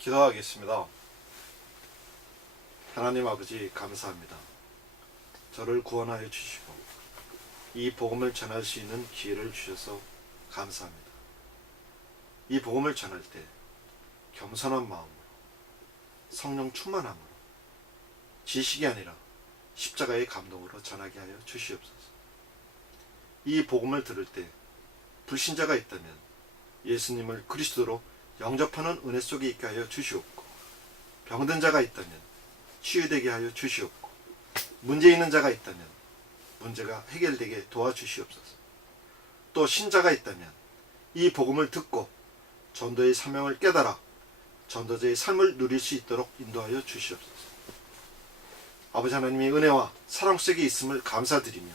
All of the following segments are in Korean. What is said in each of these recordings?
기도하겠습니다. 하나님 아버지 감사합니다. 저를 구원하여 주시고 이 복음을 전할 수 있는 기회를 주셔서 감사합니다. 이 복음을 전할 때 겸손한 마음으로 성령 충만함으로 지식이 아니라 십자가의 감동으로 전하게 하여 주시옵소서. 이 복음을 들을 때 불신자가 있다면 예수님을 그리스도로 영접하는 은혜 속에 있게 하여 주시옵고 병든 자가 있다면 치유되게 하여 주시옵고 문제 있는 자가 있다면 문제가 해결되게 도와주시옵소서. 또 신자가 있다면 이 복음을 듣고 전도의 사명을 깨달아 전도자의 삶을 누릴 수 있도록 인도하여 주시옵소서. 아버지 하나님의 은혜와 사랑 속에 있음을 감사드리며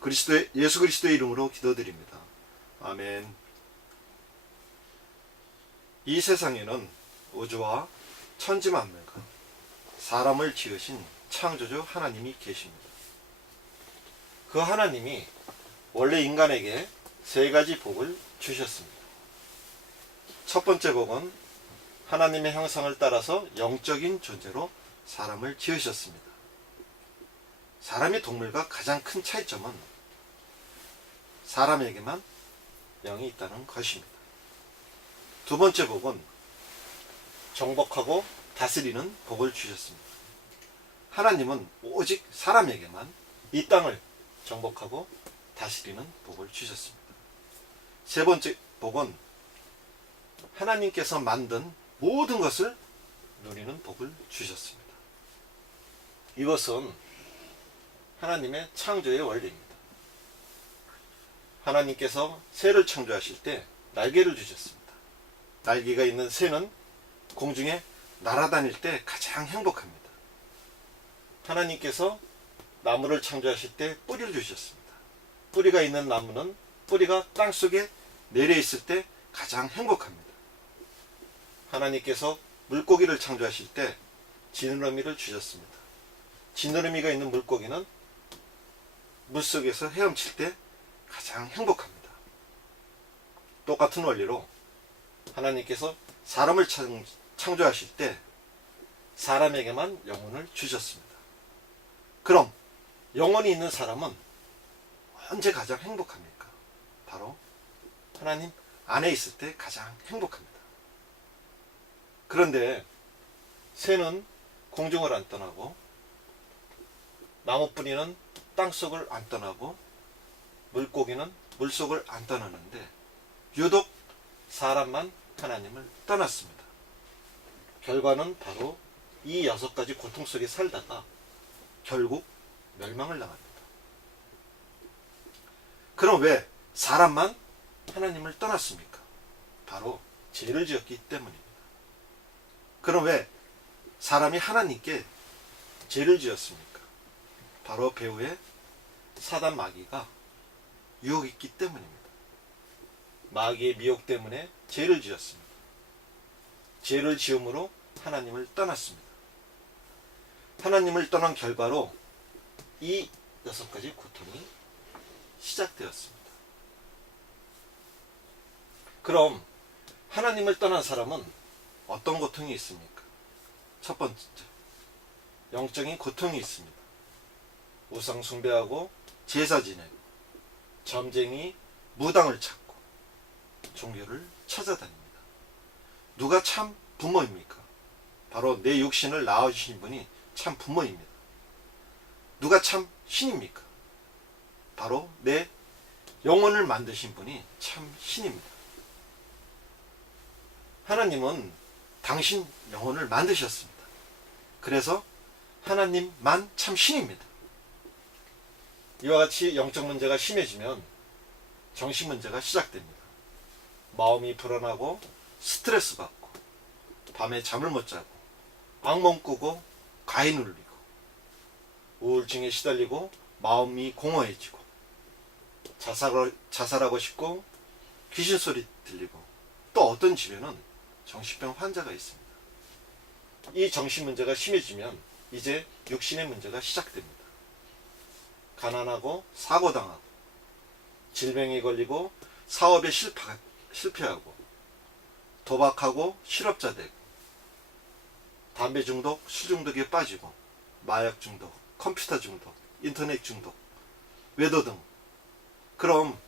그리스도의 예수 그리스도의 이름으로 기도드립니다. 아멘. 이 세상에는 우주와 천지 만물과 사람을 지으신 창조주 하나님이 계십니다. 그 하나님이 원래 인간에게 세 가지 복을 주셨습니다. 첫 번째 복은 하나님의 형상을 따라서 영적인 존재로 사람을 지으셨습니다. 사람이 동물과 가장 큰 차이점은 사람에게만 영이 있다는 것입니다. 두 번째 복은 정복하고 다스리는 복을 주셨습니다. 하나님은 오직 사람에게만 이 땅을 정복하고 다스리는 복을 주셨습니다. 세 번째 복은 하나님께서 만든 모든 것을 누리는 복을 주셨습니다. 이것은 하나님의 창조의 원리입니다. 하나님께서 새를 창조하실 때 날개를 주셨습니다. 날개가 있는 새는 공중에 날아다닐 때 가장 행복합니다. 하나님께서 나무를 창조하실 때 뿌리를 주셨습니다. 뿌리가 있는 나무는 뿌리가 땅 속에 내려 있을 때 가장 행복합니다. 하나님께서 물고기를 창조하실 때 지느러미를 주셨습니다. 지느러미가 있는 물고기는 물 속에서 헤엄칠 때 가장 행복합니다. 똑같은 원리로 하나님께서 사람을 창- 창조하실 때 사람에게만 영혼을 주셨습니다. 그럼 영혼이 있는 사람은 언제 가장 행복합니까? 바로 하나님 안에 있을 때 가장 행복합니다. 그런데 새는 공중을 안 떠나고 나무뿌리는 땅속을 안 떠나고 물고기는 물속을 안 떠나는데 유독 사람만 하나님을 떠났습니다. 결과는 바로 이 여섯 가지 고통 속에 살다가 결국 멸망을 당합니다. 그럼 왜 사람만 하나님을 떠났습니까? 바로 죄를 지었기 때문입니다. 그럼 왜 사람이 하나님께 죄를 지었습니까? 바로 배우의 사단 마귀가 유혹했기 때문입니다. 마귀의 미혹 때문에 죄를 지었습니다. 죄를 지음으로 하나님을 떠났습니다. 하나님을 떠난 결과로 이 여섯 가지 고통이 시작되었습니다. 그럼 하나님을 떠난 사람은 어떤 고통이 있습니까? 첫 번째, 영적인 고통이 있습니다. 우상 숭배하고 제사 지내고 점쟁이 무당을 찾고 종교를 찾아다닙니다. 누가 참 부모입니까? 바로 내 육신을 낳아주신 분이 참 부모입니다. 누가 참 신입니까? 바로 내 영혼을 만드신 분이 참 신입니다. 하나님은 당신 영혼을 만드셨습니다. 그래서 하나님만 참 신입니다. 이와 같이 영적 문제가 심해지면 정신 문제가 시작됩니다. 마음이 불안하고 스트레스 받고 밤에 잠을 못 자고 악몽 꾸고 가위 눌리고 우울증에 시달리고 마음이 공허해지고 자살, 자살하고 싶고 귀신 소리 들리고 또 어떤 집에는 정신병 환자가 있습니다. 이 정신 문제가 심해지면 이제 육신의 문제가 시작됩니다. 가난하고 사고당하고 질병에 걸리고 사업에 실패, 실패하고 도박하고 실업자 되고 담배 중독, 술 중독에 빠지고 마약 중독, 컴퓨터 중독, 인터넷 중독, 외도 등 그럼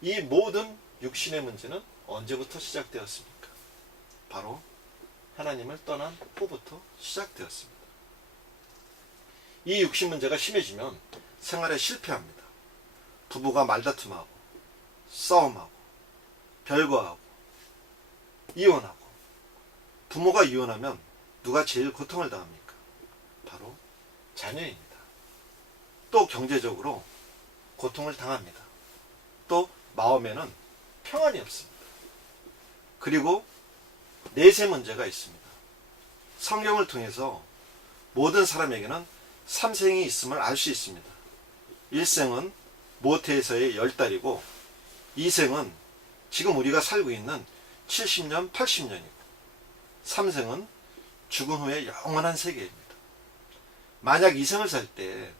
이 모든 육신의 문제는 언제부터 시작되었습니까? 바로 하나님을 떠난 후부터 시작되었습니다. 이 육신 문제가 심해지면 생활에 실패합니다. 부부가 말다툼하고 싸움하고 별거하고 이혼하고 부모가 이혼하면 누가 제일 고통을 당합니까? 바로 자녀입니다. 또 경제적으로 고통을 당합니다. 또 마음에는 평안이 없습니다. 그리고 내세 문제가 있습니다. 성경을 통해서 모든 사람에게는 삼생이 있음을 알 수 있습니다. 일생은 모태에서의 열 달이고 이생은 지금 우리가 살고 있는 70년, 80년이고 삼생은 죽은 후의 영원한 세계입니다. 만약 이생을 살 때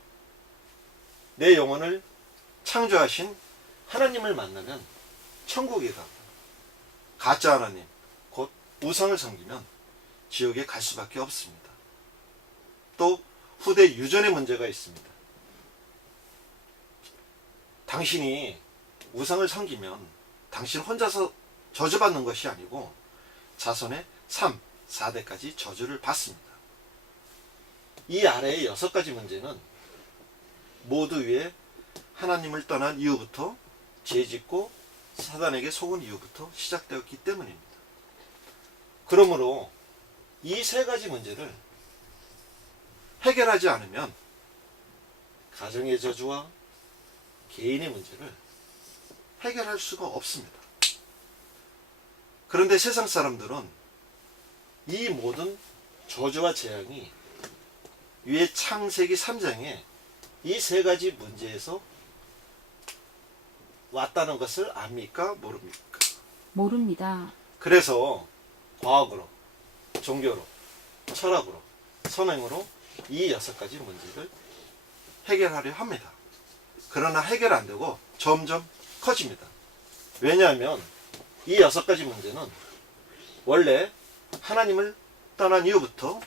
내 영혼을 창조하신 하나님을 만나면 천국에 가고 가짜 하나님 곧 우상을 섬기면 지옥에 갈 수밖에 없습니다. 또 후대 유전의 문제가 있습니다. 당신이 우상을 섬기면 당신 혼자서 저주받는 것이 아니고 자손의 3, 4대까지 저주를 받습니다. 이 아래의 여섯 가지 문제는 모두 위에 하나님을 떠난 이후부터 죄짓고 사단에게 속은 이후부터 시작되었기 때문입니다. 그러므로 이 세 가지 문제를 해결하지 않으면 가정의 저주와 개인의 문제를 해결할 수가 없습니다. 그런데 세상 사람들은 이 모든 저주와 재앙이 위에 창세기 3장에 이 세 가지 문제에서 왔다는 것을 압니까? 모릅니까? 모릅니다. 그래서 과학으로, 종교로, 철학으로, 선행으로 이 여섯 가지 문제를 해결하려 합니다. 그러나 해결 안 되고 점점 커집니다. 왜냐하면 이 여섯 가지 문제는 원래 하나님을 떠난 이후부터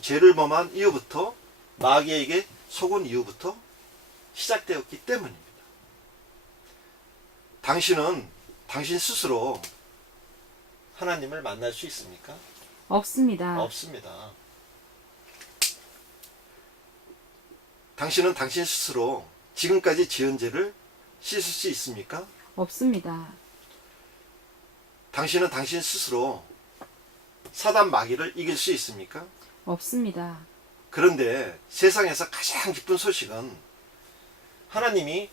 죄를 범한 이후부터 마귀에게 속은 이후부터 시작되었기 때문입니다. 당신은 당신 스스로 하나님을 만날 수 있습니까? 없습니다. 없습니다. 당신은 당신 스스로 지금까지 지은 죄를 씻을 수 있습니까? 없습니다. 당신은 당신 스스로 사단 마귀를 이길 수 있습니까? 없습니다. 그런데 세상에서 가장 기쁜 소식은 하나님이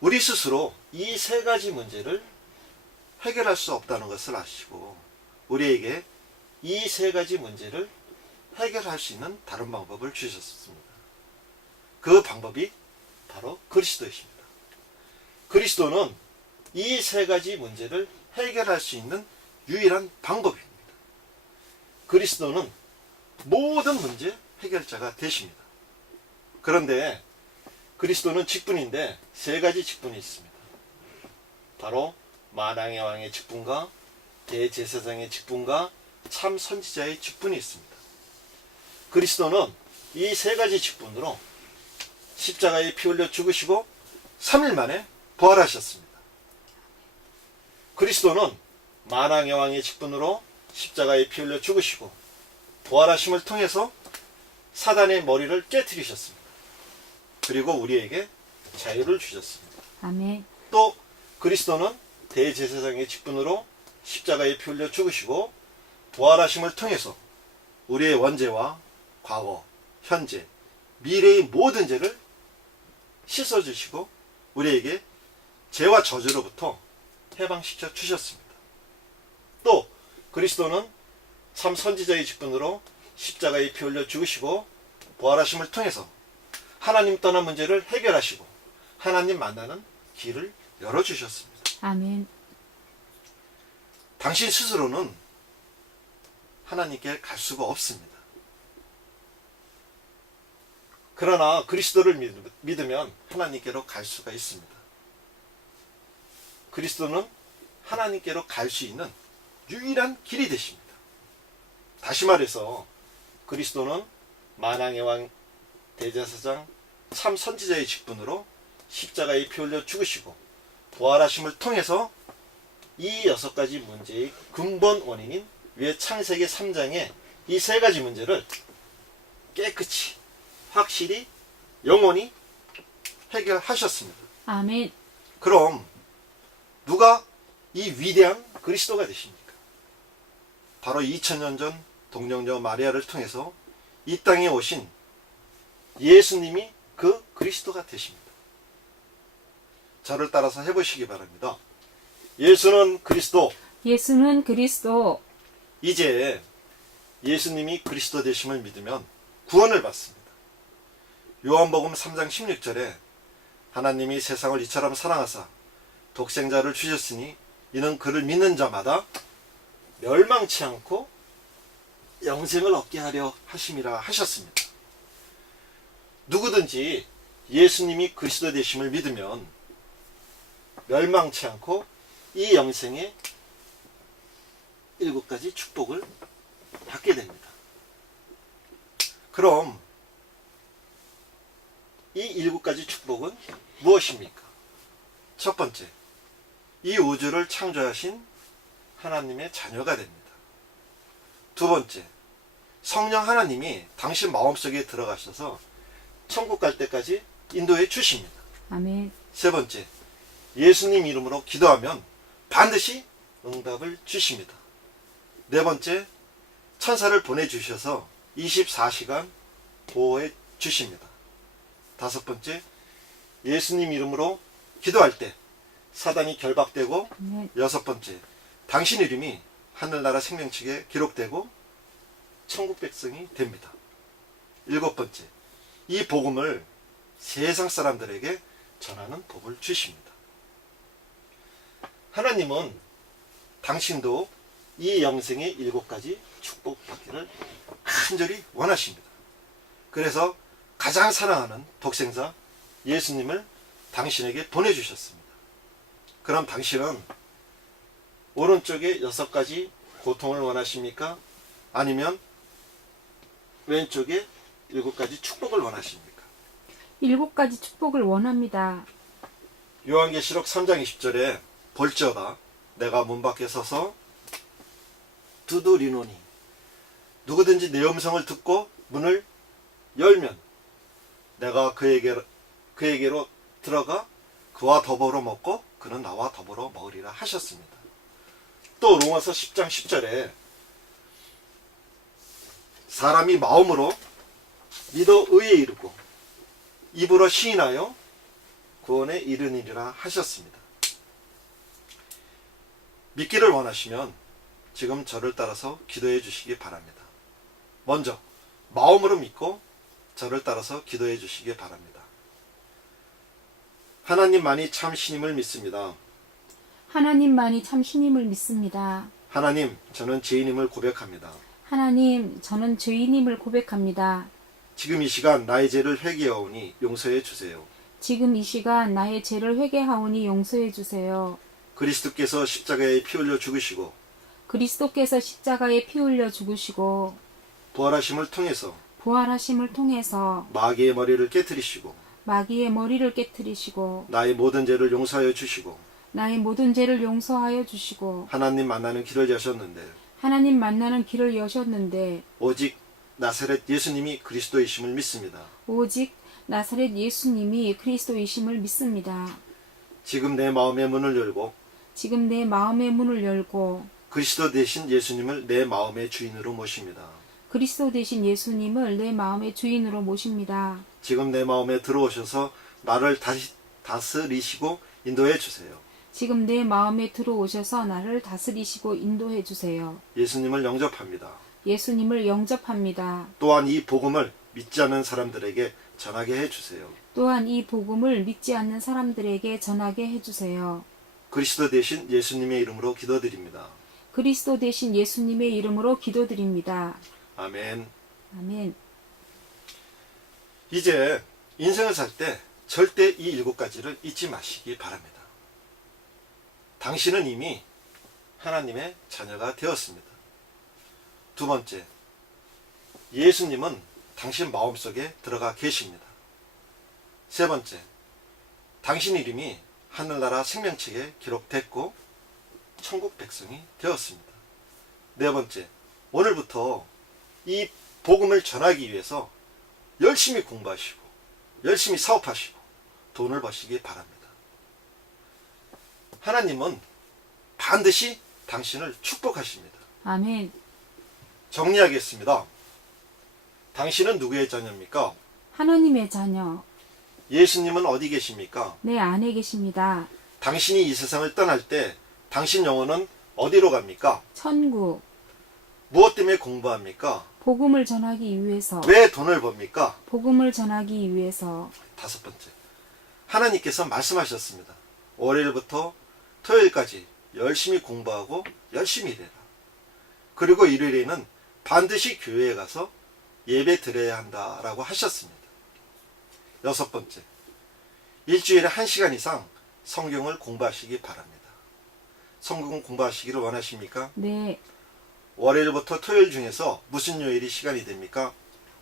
우리 스스로 이 세 가지 문제를 해결할 수 없다는 것을 아시고 우리에게 이 세 가지 문제를 해결할 수 있는 다른 방법을 주셨습니다. 그 방법이 바로 그리스도이십니다. 그리스도는 이 세 가지 문제를 해결할 수 있는 유일한 방법입니다. 그리스도는 모든 문제 해결자가 되십니다. 그런데 그리스도는 직분인데 세 가지 직분이 있습니다. 바로 만왕의 왕의 직분과 대제사장의 직분과 참 선지자의 직분이 있습니다. 그리스도는 이 세 가지 직분으로 십자가에 피 흘려 죽으시고 3일 만에 부활하셨습니다. 그리스도는 만왕의 왕의 직분으로 십자가에 피 흘려 죽으시고 부활하심을 통해서 사단의 머리를 깨뜨리셨습니다. 그리고 우리에게 자유를 주셨습니다. 아멘. 또 그리스도는 대제사장의 직분으로 십자가에 피 흘려 죽으시고 부활하심을 통해서 우리의 원죄와 과거, 현재, 미래의 모든 죄를 씻어주시고 우리에게 죄와 저주로부터 해방시켜 주셨습니다. 또 그리스도는 참 선지자의 직분으로 십자가에 피 흘려 죽으시고 부활하심을 통해서 하나님 떠난 문제를 해결하시고 하나님 만나는 길을 열어 주셨습니다. 아멘. 당신 스스로는 하나님께 갈 수가 없습니다. 그러나 그리스도를 믿- 믿으면 하나님께로 갈 수가 있습니다. 그리스도는 하나님께로 갈 수 있는 유일한 길이 되십니다. 다시 말해서 그리스도는 만왕의 왕 대제사장 참 선지자의 직분으로 십자가에 피 흘려 죽으시고 부활하심을 통해서 이 여섯 가지 문제의 근본 원인인 왜 창세기 3장의 이 세 가지 문제를 깨끗이 확실히 영원히 해결하셨습니다. 아멘. 그럼 누가 이 위대한 그리스도가 되십니까? 바로 2000년 전 동정녀 마리아를 통해서 이 땅에 오신 예수님이 그 그리스도가 되십니다. 저를 따라서 해보시기 바랍니다. 예수는 그리스도. 예수는 그리스도. 이제 예수님이 그리스도 되심을 믿으면 구원을 받습니다. 요한복음 3장 16절에 하나님이 세상을 이처럼 사랑하사 독생자를 주셨으니 이는 그를 믿는 자마다 멸망치 않고 영생을 얻게 하려 하심이라 하셨습니다. 누구든지 예수님이 그리스도 되심을 믿으면 멸망치 않고 이 영생의 일곱 가지 축복을 받게 됩니다. 그럼 이 일곱 가지 축복은 무엇입니까? 첫 번째, 이 우주를 창조하신 하나님의 자녀가 됩니다. 두 번째, 성령 하나님이 당신 마음속에 들어가셔서 천국 갈 때까지 인도해 주십니다. 아멘. 세 번째, 예수님 이름으로 기도하면 반드시 응답을 주십니다. 네 번째, 천사를 보내주셔서 24시간 보호해 주십니다. 다섯 번째, 예수님 이름으로 기도할 때 사단이 결박되고 아멘. 여섯 번째, 당신 이름이 하늘나라 생명책에 기록되고 천국 백성이 됩니다. 일곱 번째, 이 복음을 세상 사람들에게 전하는 복을 주십니다. 하나님은 당신도 이 영생의 일곱 가지 축복받기를 간절히 원하십니다. 그래서 가장 사랑하는 독생자 예수님을 당신에게 보내주셨습니다. 그럼 당신은 오른쪽에 여섯 가지 고통을 원하십니까? 아니면 왼쪽에 일곱 가지 축복을 원하십니까? 일곱 가지 축복을 원합니다. 요한계시록 3장 20절에 볼지어다 내가 문 밖에 서서 두드리노니 누구든지 내 음성을 듣고 문을 열면 내가 그에게 그에게로 들어가 그와 더불어 먹고 그는 나와 더불어 먹으리라 하셨습니다. 또 로마서 10장 10절에 사람이 마음으로 믿어 의에 이르고 입으로 시인하여 구원에 이르니라 하셨습니다. 믿기를 원하시면 지금 저를 따라서 기도해 주시기 바랍니다. 먼저 마음으로 믿고 저를 따라서 기도해 주시기 바랍니다. 하나님만이 참 신임을 믿습니다. 하나님만이 참 신임을 믿습니다. 하나님, 저는 죄인임을 고백합니다. 하나님, 저는 죄인임을 고백합니다. 지금 이 시간 나의 죄를 회개하오니 용서해 주세요. 지금 이 시간 나의 죄를 회개하오니 용서해 주세요. 그리스도께서 십자가에 피 흘려 죽으시고 그리스도께서 십자가에 피 흘려 죽으시고 부활하심을 통해서 부활하심을 통해서 마귀의 머리를 깨뜨리시고 마귀의 머리를 깨뜨리시고 나의 모든 죄를 용서하여 주시고 나의 모든 죄를 용서하여 주시고 하나님 만나는 길을 여셨는데 하나님 만나는 길을 여셨는데 오직 나사렛 예수님이 그리스도이심을 믿습니다. 오직 나사렛 예수님이 그리스도이심을 믿습니다. 지금 내 마음의 문을 열고 지금 내 마음의 문을 열고 그리스도 대신 예수님을 내 마음의 주인으로 모십니다. 그리스도 대신 예수님을 내 마음의 주인으로 모십니다. 지금 내 마음에 들어오셔서 나를 다시 다스리시고 인도해 주세요. 지금 내 마음에 들어오셔서 나를 다스리시고 인도해 주세요. 예수님을 영접합니다. 예수님을 영접합니다. 또한 이 복음을 믿지 않는 사람들에게 전하게 해 주세요. 또한 이 복음을 믿지 않는 사람들에게 전하게 해 주세요. 그리스도 대신 예수님의 이름으로 기도드립니다. 그리스도 대신 예수님의 이름으로 기도드립니다. 아멘. 아멘. 이제 인생을 살 때 절대 이 일곱 가지를 잊지 마시기 바랍니다. 당신은 이미 하나님의 자녀가 되었습니다. 두 번째, 예수님은 당신 마음속에 들어가 계십니다. 세 번째, 당신 이름이 하늘나라 생명책에 기록됐고 천국 백성이 되었습니다. 네 번째, 오늘부터 이 복음을 전하기 위해서 열심히 공부하시고 열심히 사업하시고 돈을 버시기 바랍니다. 하나님은 반드시 당신을 축복하십니다. 아멘. 정리하겠습니다. 당신은 누구의 자녀입니까? 하나님의 자녀, 예수님은 어디 계십니까? 내 안에 계십니다. 당신이 이 세상을 떠날 때 당신 영혼은 어디로 갑니까? 천국, 무엇 때문에 공부합니까? 복음을 전하기 위해서, 왜 돈을 법니까? 복음을 전하기 위해서, 다섯 번째. 하나님께서 말씀하셨습니다. 월요일부터 토요일까지 열심히 공부하고 열심히 일해라. 그리고 일요일에는 반드시 교회에 가서 예배 드려야 한다라고 하셨습니다. 여섯 번째. 일주일에 한 시간 이상 성경을 공부하시기 바랍니다. 성경 공부하시기를 원하십니까? 네, 월요일부터 토요일 중에서 무슨 요일이 시간이 됩니까?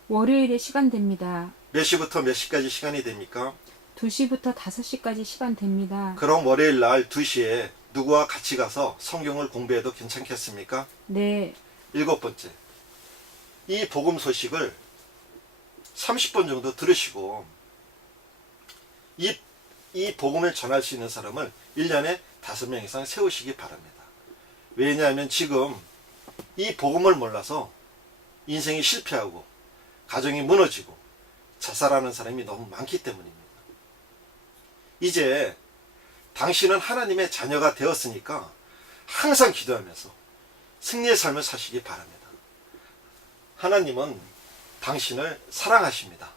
월요일에 시간 됩니다. 몇 시부터 몇 시까지 시간이 됩니까? 2시부터 5시까지 시간 됩니다. 그럼 월요일 날 2시에 누구와 같이 가서 성경을 공부해도 괜찮겠습니까? 네, 일곱 번째. 이 복음 소식을 30분 정도 들으시고 이, 이 복음을 전할 수 있는 사람을 1년에 5명 이상 세우시기 바랍니다. 왜냐하면 지금 이 복음을 몰라서 인생이 실패하고 가정이 무너지고 자살하는 사람이 너무 많기 때문입니다. 이제 당신은 하나님의 자녀가 되었으니까 항상 기도하면서 승리의 삶을 사시기 바랍니다. 하나님은 당신을 사랑하십니다.